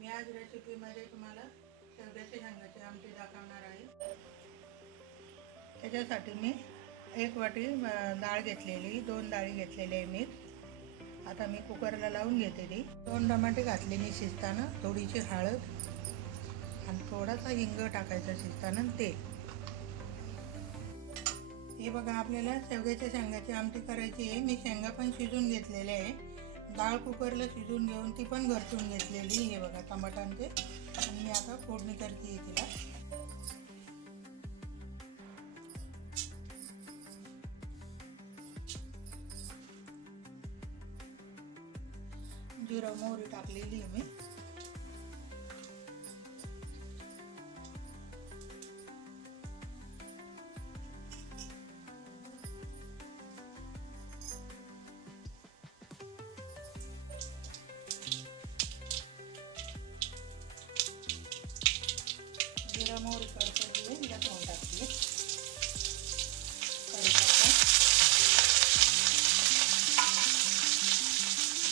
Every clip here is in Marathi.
मी आज रेसिपीमध्ये तुम्हाला शेवग्याच्या शेंगाची आमटी दाखवणार आहे। त्याच्यासाठी मी 1 वाटी डाळ घेतलेली, 2 डाळी घेतलेले आहे मी। आता मी कुकरला लावून घेते ती। 2 टमाटे घातले मी शिजताना, थोडीशी हळद आणि थोडासा हिंग टाकायचा शिजताना, तेल। हे बघा, आपल्याला शेवग्याच्या शेंगाची आमटी करायची आहे। मी शेंगा पण शिजून घेतलेले आहे, डाळ कुकरला शिजून घेऊन ती पण घरटून घेतलेली। हे बघा टमाटांचे, आणि मी आता फोडणी करते तिला। जिरा मोहरी टाकलेली आहे मी। जिरा मोहरी कडकडली आहे, यात ठेवून टाकते कढीपत्ता।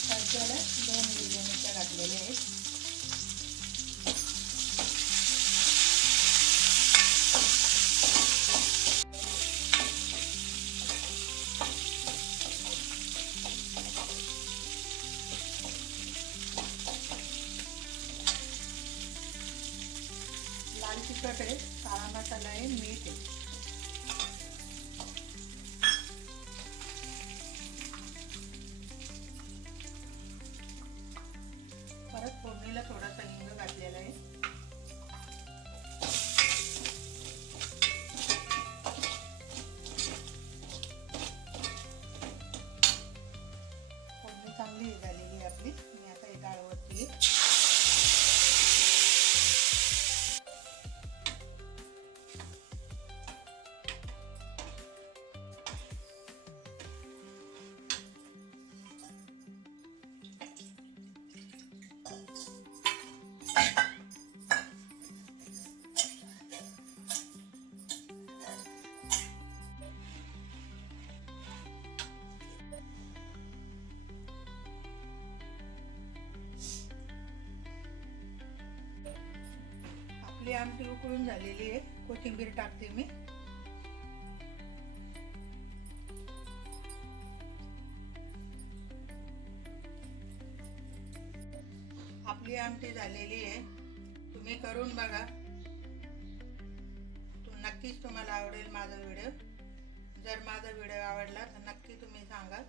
त्याच्याला 2 हिरव्या मिरच्या घातलेल्या आहेत। लाल तिखट आहे, काळा मसाला आहे, मीठ आहे। परत फोडणीला थोडासा हिंग घातलेला आहे। फोडणी चांगली झालेली आहे आपली। मी आता ही डाळ वरती आपली आमटी उकळून झालेली आहे। कोथिंबीर टाकते मी। आपली आमटी झालेली आहे, तुम्ही करून बघा। नक्कीच तुम्हाला आवडेल माझा व्हिडिओ। जर माझा व्हिडिओ आवडला तर नक्की तुम्ही सांगा।